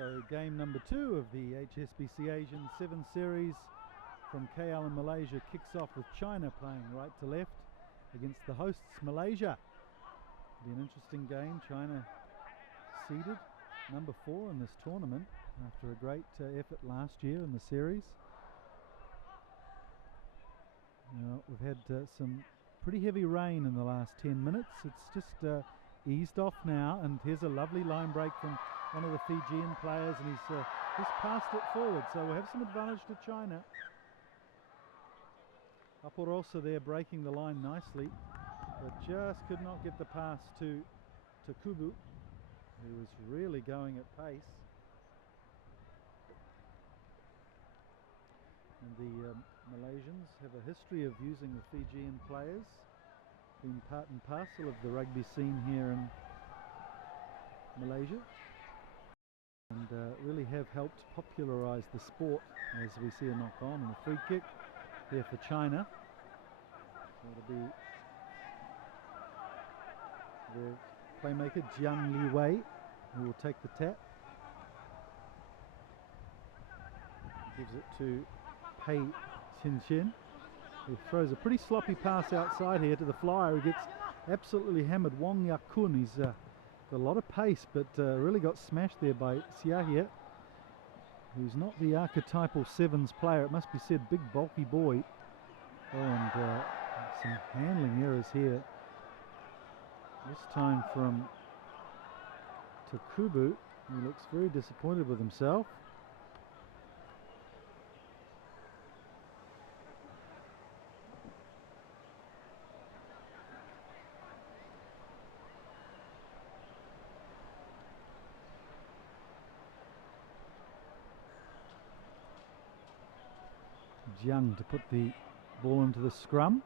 So game number 2 of the HSBC Asian 7 Series from KL in Malaysia kicks off with China playing right to left against the hosts Malaysia. It'll be an interesting game. China seeded number 4 in this tournament after a great effort last year in the series. Now, we've had some pretty heavy rain in the last 10 minutes. It's just eased off now, and here's a lovely line break from one of the Fijian players, and he's just passed it forward, so we'll have some advantage to China. Aporosa there breaking the line nicely, but just could not get the pass to Kubu, who was really going at pace. And the Malaysians have a history of using the Fijian players, being part and parcel of the rugby scene here in Malaysia, and really have helped popularise the sport, as we see a knock-on and a free kick here for China. It'll be the playmaker Jiang Li Wei who will take the tap. Gives it to Pei Xin, who throws a pretty sloppy pass outside here to the flyer, who gets absolutely hammered. Wong Yak Kun, he's got a lot of pace, but really got smashed there by Siahia, who's not the archetypal sevens player, it must be said. Big bulky boy, and some handling errors here, this time from Takubu, who looks very disappointed with himself. Jiang to put the ball into the scrum.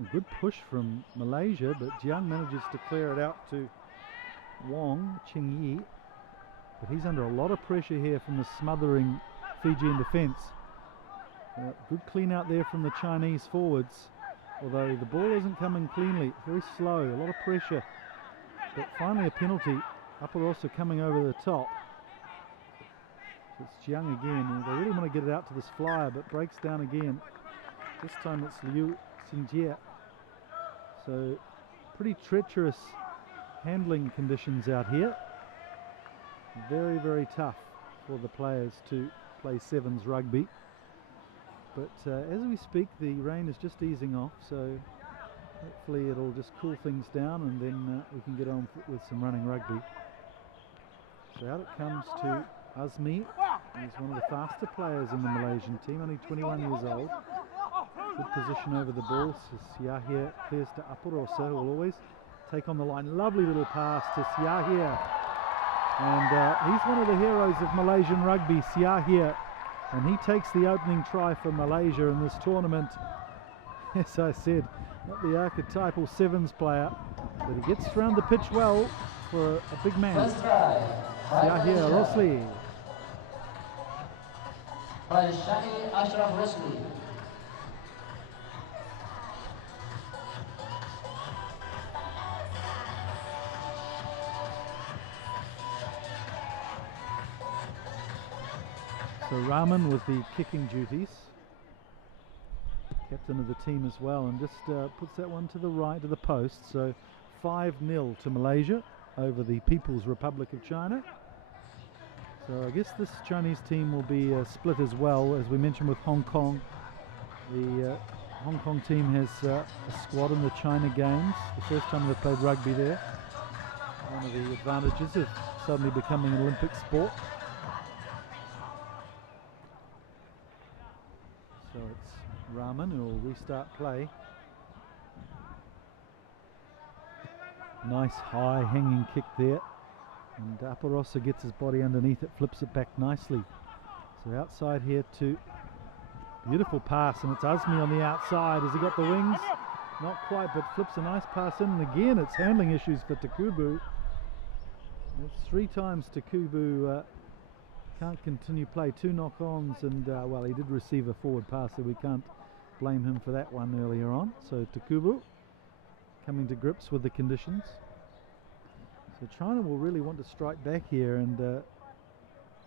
A good push from Malaysia, but Jiang manages to clear it out to Wong Ching Yi, but he's under a lot of pressure here from the smothering Fijian defence. Good clean out there from the Chinese forwards, although the ball isn't coming cleanly, very slow, a lot of pressure, but finally a penalty. Aporosa coming over the top. It's Jiang again. They really want to get it out to this flyer, but breaks down again. This time it's Liu Xinjie. So pretty treacherous handling conditions out here. Very, very tough for the players to play sevens rugby. But as we speak, the rain is just easing off, so hopefully it'll just cool things down, and then we can get on with some running rugby. So out it comes to Azmi. He's one of the faster players in the Malaysian team, only 21 years old. Good position over the ball. Siahia clears to Aporosa, who will always take on the line. Lovely little pass to Siahia. And he's one of the heroes of Malaysian rugby, Siahia. And he takes the opening try for Malaysia in this tournament. As I said, not the archetypal sevens player, but he gets around the pitch well for a big man. Siahia Rosli. By Shani Ashraf Rosli. So Rahman with the kicking duties, captain of the team as well, and just puts that one to the right of the post. So 5-0 to Malaysia over the People's Republic of China. So I guess this Chinese team will be split as well, as we mentioned with Hong Kong. The Hong Kong team has a squad in the China Games, the first time they've played rugby there. One of the advantages of suddenly becoming an Olympic sport. So it's Rahman who will restart play. Nice high hanging kick there. And Aporosa gets his body underneath it, flips it back nicely. So outside here to beautiful pass, and it's Azmi on the outside. Has he got the wings? Not quite, but flips a nice pass in, and again it's handling issues for Takubu. It's 3 times Takubu can't continue play. 2 knock-ons, and well, he did receive a forward pass, so we can't blame him for that one earlier on. So Takubu coming to grips with the conditions. So China will really want to strike back here and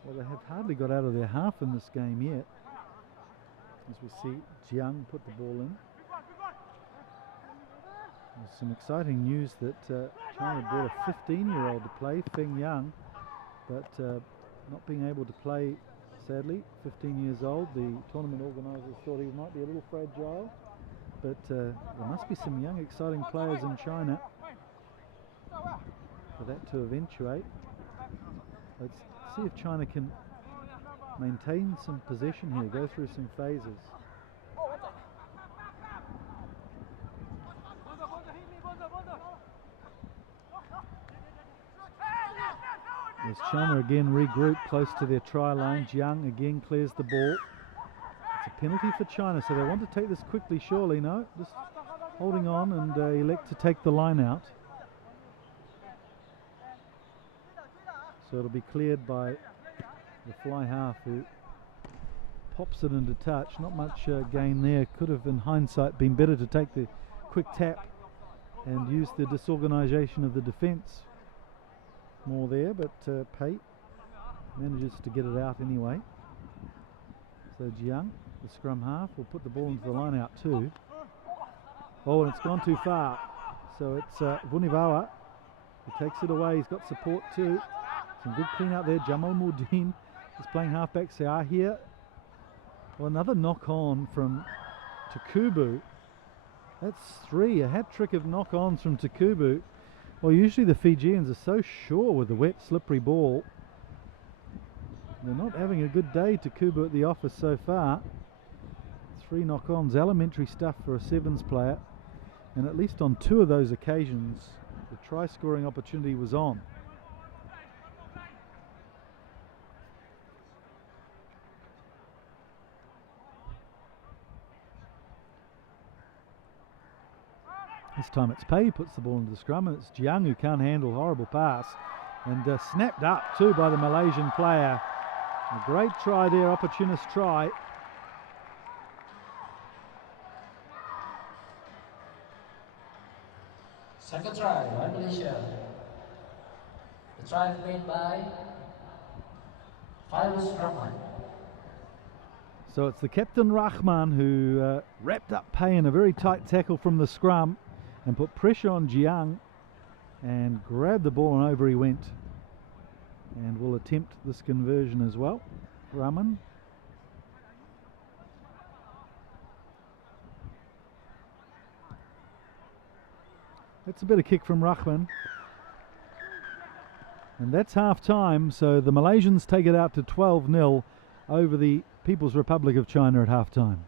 Well, they have hardly got out of their half in this game yet. As we see Jiang put the ball in. There's some exciting news that China brought a 15-year-old to play, Feng Yang, but not being able to play, sadly, 15 years old. The tournament organisers thought he might be a little fragile, but there must be some young, exciting players in China for that to eventuate. Let's see if China can maintain some possession here, go through some phases. As China again regroup close to their try line, Jiang again clears the ball. It's a penalty for China, so they want to take this quickly, surely. No, just holding on and elect to take the line out. So it'll be cleared by the fly half, who pops it into touch. Not much gain there. Could have, in hindsight, been better to take the quick tap and use the disorganisation of the defence more there, but Pei manages to get it out anyway. So Jiang, the scrum half, will put the ball into the line out too. Oh, and it's gone too far. So it's Vunivawa who takes it away. He's got support too. Some good clean out there. Jamal Murdin is playing halfback. Seah here. Well, another knock on from Takubu. That's three. A hat trick of knock ons from Takubu. Well, usually the Fijians are so sure with the wet, slippery ball. They're not having a good day, Takubu, at the office so far. Three knock-ons, elementary stuff for a sevens player. And at least on two of those occasions, the try-scoring opportunity was on. This time it's Pei, puts the ball into the scrum, and it's Jiang who can't handle. Horrible pass, and snapped up too by the Malaysian player. A great try there, opportunist try. Second try by Malaysia. The try made by Fairuz Rahman. So it's the captain Rahman who wrapped up Pei in a very tight tackle from the scrum and put pressure on Jiang and grabbed the ball, and over he went. And will attempt this conversion as well, Rahman. That's a bit of kick from Rahman. And that's half time, so the Malaysians take it out to 12-0 over the People's Republic of China at half time.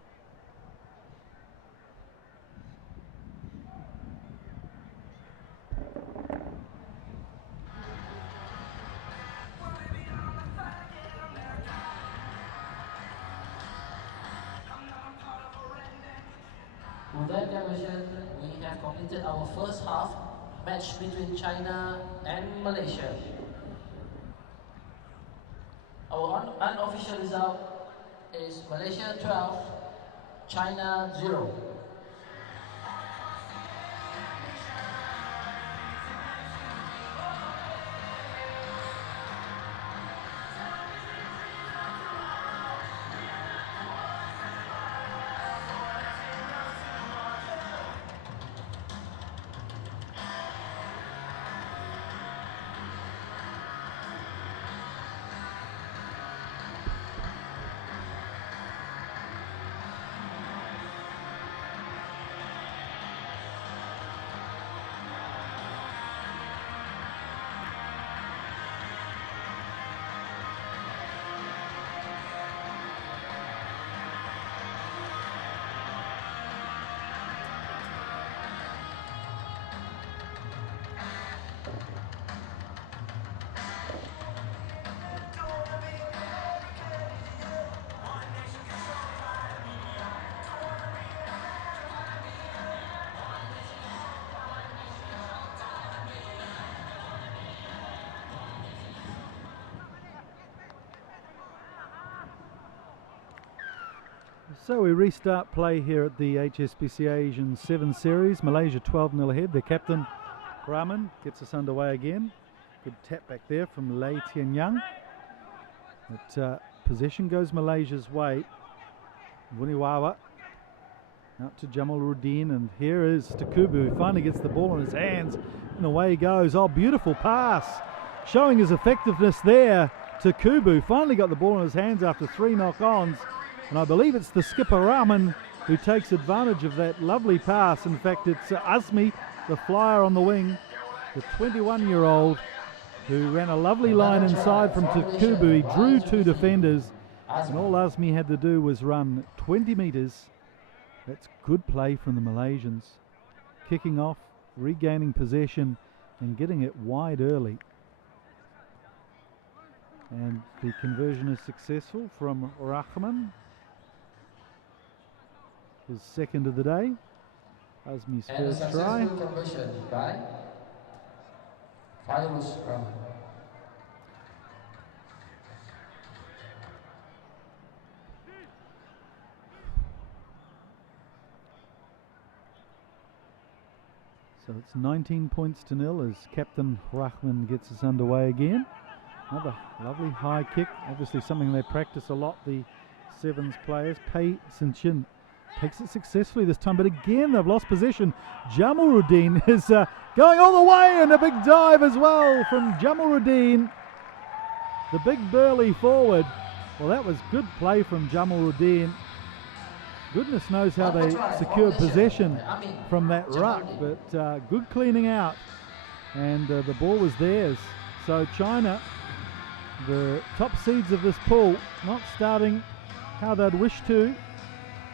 With that diversion, we have completed our first half match between China and Malaysia. Our unofficial result is Malaysia 12, China 0. So we restart play here at the HSBC Asian 7 Series. Malaysia 12-0 ahead. Their captain, Rahman, gets us underway again. Good tap back there from Lei Tianyang. But possession goes Malaysia's way. Vuniwawa out to Jamaluddin, and here is Takubu, who finally gets the ball in his hands, and away he goes. Oh, beautiful pass, showing his effectiveness there. Takubu finally got the ball in his hands after 3 knock-ons, and I believe it's the skipper Rahman who takes advantage of that lovely pass. In fact, it's Azmi, the flyer on the wing, the 21-year-old, who ran a lovely line inside from Takubu. He drew 2 defenders, and all Azmi had to do was run 20 metres. That's good play from the Malaysians. Kicking off, regaining possession, and getting it wide early. And the conversion is successful from Rahman. His second of the day. Azmi's first try. Conversion by Rahman. So it's 19 points to 0 as Captain Rahman gets us underway again. Another lovely high kick, obviously something they practice a lot, the Sevens players. Pei Sinchin takes it successfully this time, but again they've lost possession. Jamaluddin is going all the way, and a big dive as well from Jamaluddin, the big burly forward. Well, that was good play from Jamaluddin. Goodness knows how they secured possession from that ruck, but good cleaning out, and the ball was theirs. So China, the top seeds of this pool, not starting how they'd wish to.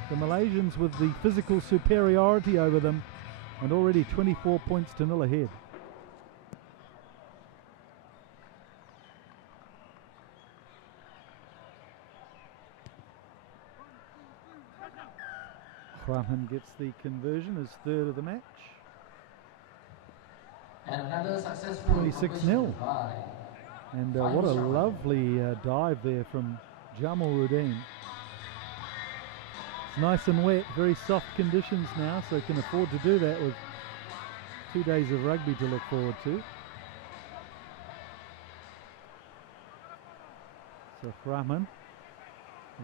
The Malaysians with the physical superiority over them, and already 24 points to 0 ahead. Rahman gets the conversion, his third of the match. And another successful 26-0. And what a lovely dive there from Jamaluddin. It's nice and wet, very soft conditions now, so can afford to do that with 2 days of rugby to look forward to. So Rahman,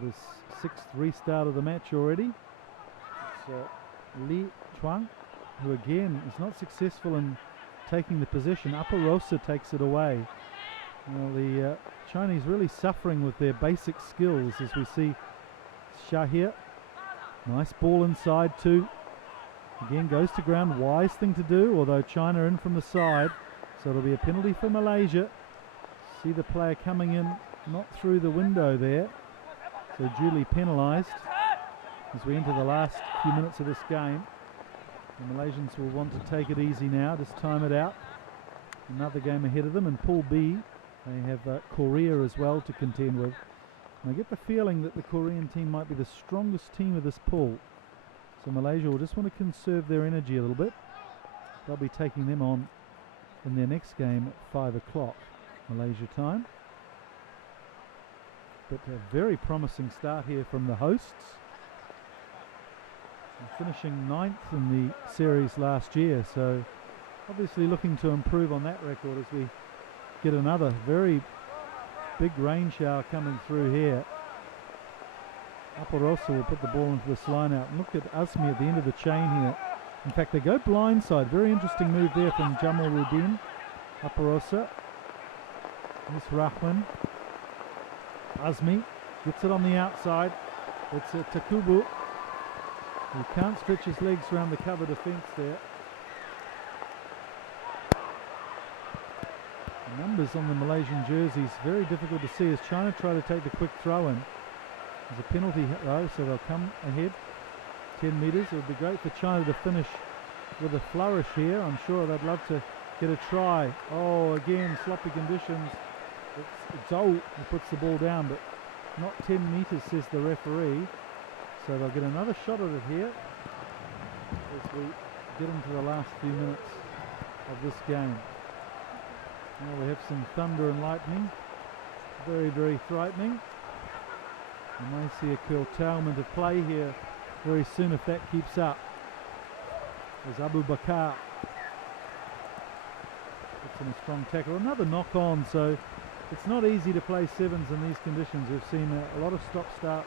this 6th restart of the match already. Li Chuang, who again is not successful in taking the possession. Aparosa takes it away. Well, the Chinese really suffering with their basic skills, as we see Shahir. Nice ball inside too. Again goes to ground, wise thing to do, although China in from the side, so it'll be a penalty for Malaysia. See the player coming in, not through the window there, so duly penalised. As we enter the last few minutes of this game, the Malaysians will want to take it easy now, just time it out. Another game ahead of them. In Pool B, they have Korea as well to contend with. And I get the feeling that the Korean team might be the strongest team of this pool. So Malaysia will just want to conserve their energy a little bit. They'll be taking them on in their next game at 5 o'clock Malaysia time. But a very promising start here from the hosts. Finishing 9th in the series last year, so obviously looking to improve on that record as we get another very big rain shower coming through here. Aparosa will put the ball into this line out. And look at Azmi at the end of the chain here. In fact, they go blindside. Very interesting move there from Jamaluddin. Aparosa. This Rahman. Azmi gets it on the outside. It's Takubu. He can't stretch his legs around the cover defence there. The numbers on the Malaysian jerseys, very difficult to see as China try to take the quick throw in. There's a penalty though, so they'll come ahead 10 metres. It would be great for China to finish with a flourish here. I'm sure they'd love to get a try. Oh, again, sloppy conditions. It's Zhou who puts the ball down, but not 10 metres, says the referee. So they'll get another shot at it here as we get into the last few minutes of this game. Now we have some thunder and lightning. Very, very frightening. We may see a curtailment of play here very soon if that keeps up. There's Abu Bakar. It's in a strong tackle. Another knock on, so It's not easy to play sevens in these conditions. We've seen a lot of stop-start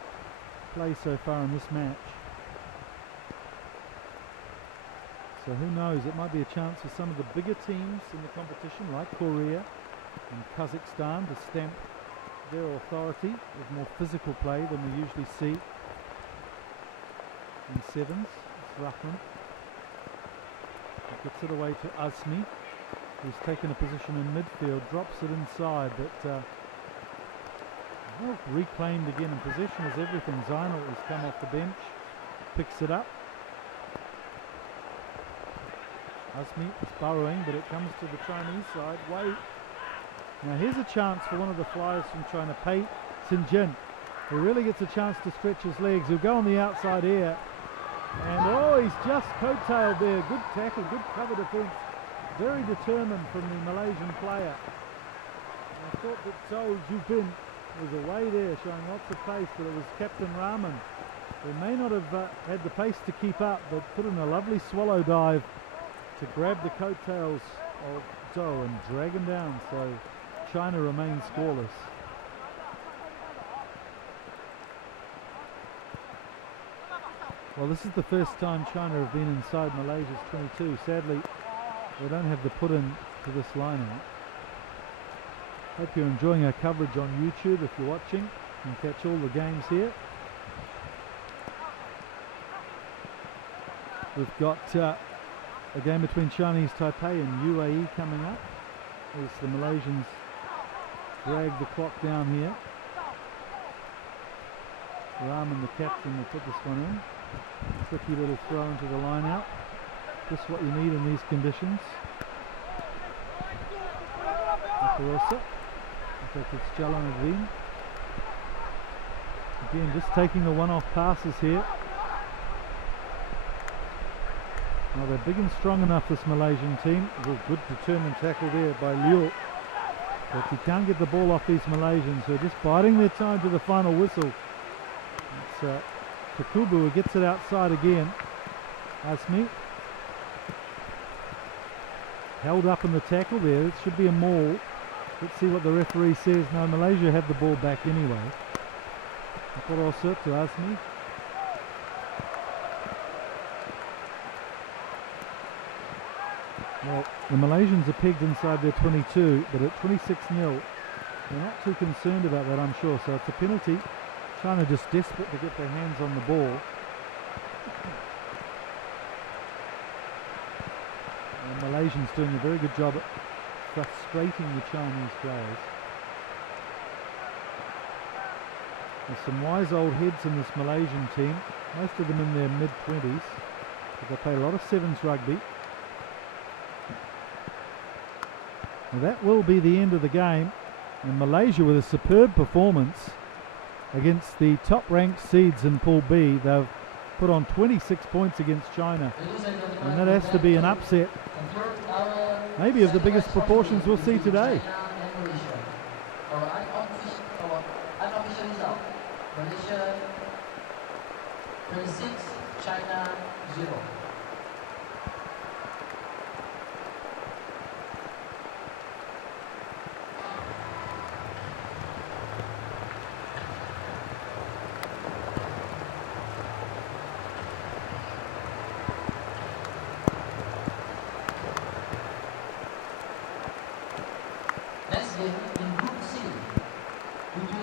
play so far in this match. So who knows, it might be a chance for some of the bigger teams in the competition like Korea and Kazakhstan to stamp their authority with more physical play than we usually see in sevens. It's Ruffman. He gets it away to Asmi, who's taken a position in midfield, drops it inside, but well reclaimed again, and possession is everything. Zainal has come off the bench, picks it up. Asmi is burrowing, but it comes to the Chinese side. Wei. Now here's a chance for one of the flyers from China, Pei Xinjin, who really gets a chance to stretch his legs. He'll go on the outside here, and oh, he's just coattailed there. Good tackle, good cover defence. Very determined from the Malaysian player. I thought that Zhou Jubin was away there, showing lots of pace, but it was Captain Rahman, who may not have had the pace to keep up, but put in a lovely swallow dive to grab the coattails of Zhou and drag him down, so China remains scoreless. Well, this is the first time China have been inside Malaysia's 22. Sadly, they don't have the put-in to this line-out. Hope you're enjoying our coverage on YouTube. If you're watching, you can catch all the games here. We've got a game between Chinese Taipei and UAE coming up as the Malaysians drag the clock down here. Rahman, the captain, will put this one in. Tricky little throw into the line out. Just what you need in these conditions. Akarosa. I think it's Jalan Advin. Again, just taking the one-off passes here. Now they're big and strong enough, this Malaysian team. Good determined tackle there by Liu. But you can't get the ball off these Malaysians, who are just biding their time to the final whistle. It's Takubu who gets it outside again. Asmi. Held up in the tackle there. It should be a maul. Let's see what the referee says. No, Malaysia have the ball back anyway. Akarosa to Asmi. Well, the Malaysians are pegged inside their 22, but at 26-0, they're not too concerned about that, I'm sure. So it's a penalty. China just desperate to get their hands on the ball. And the Malaysians doing a very good job at frustrating the Chinese players. There's some wise old heads in this Malaysian team, most of them in their mid-20s, but they play a lot of sevens rugby. Now that will be the end of the game, and Malaysia with a superb performance against the top-ranked seeds in Pool B. They've put on 26 points against China, and that has to be an upset, maybe of the biggest proportions we'll see today. Malaysia 26, China 0.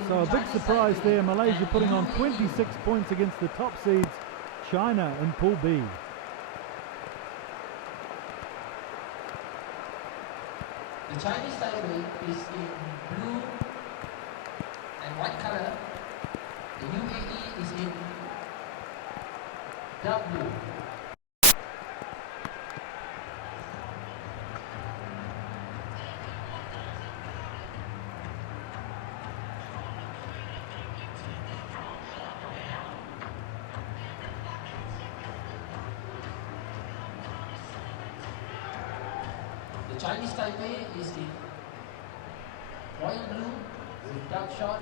So a big surprise there, Malaysia putting on 26 points against the top seeds, China in Pool B. The Chinese Taipei is in blue and white color. The UAE is in dark blue. The Chinese Taipei is in royal blue with dark short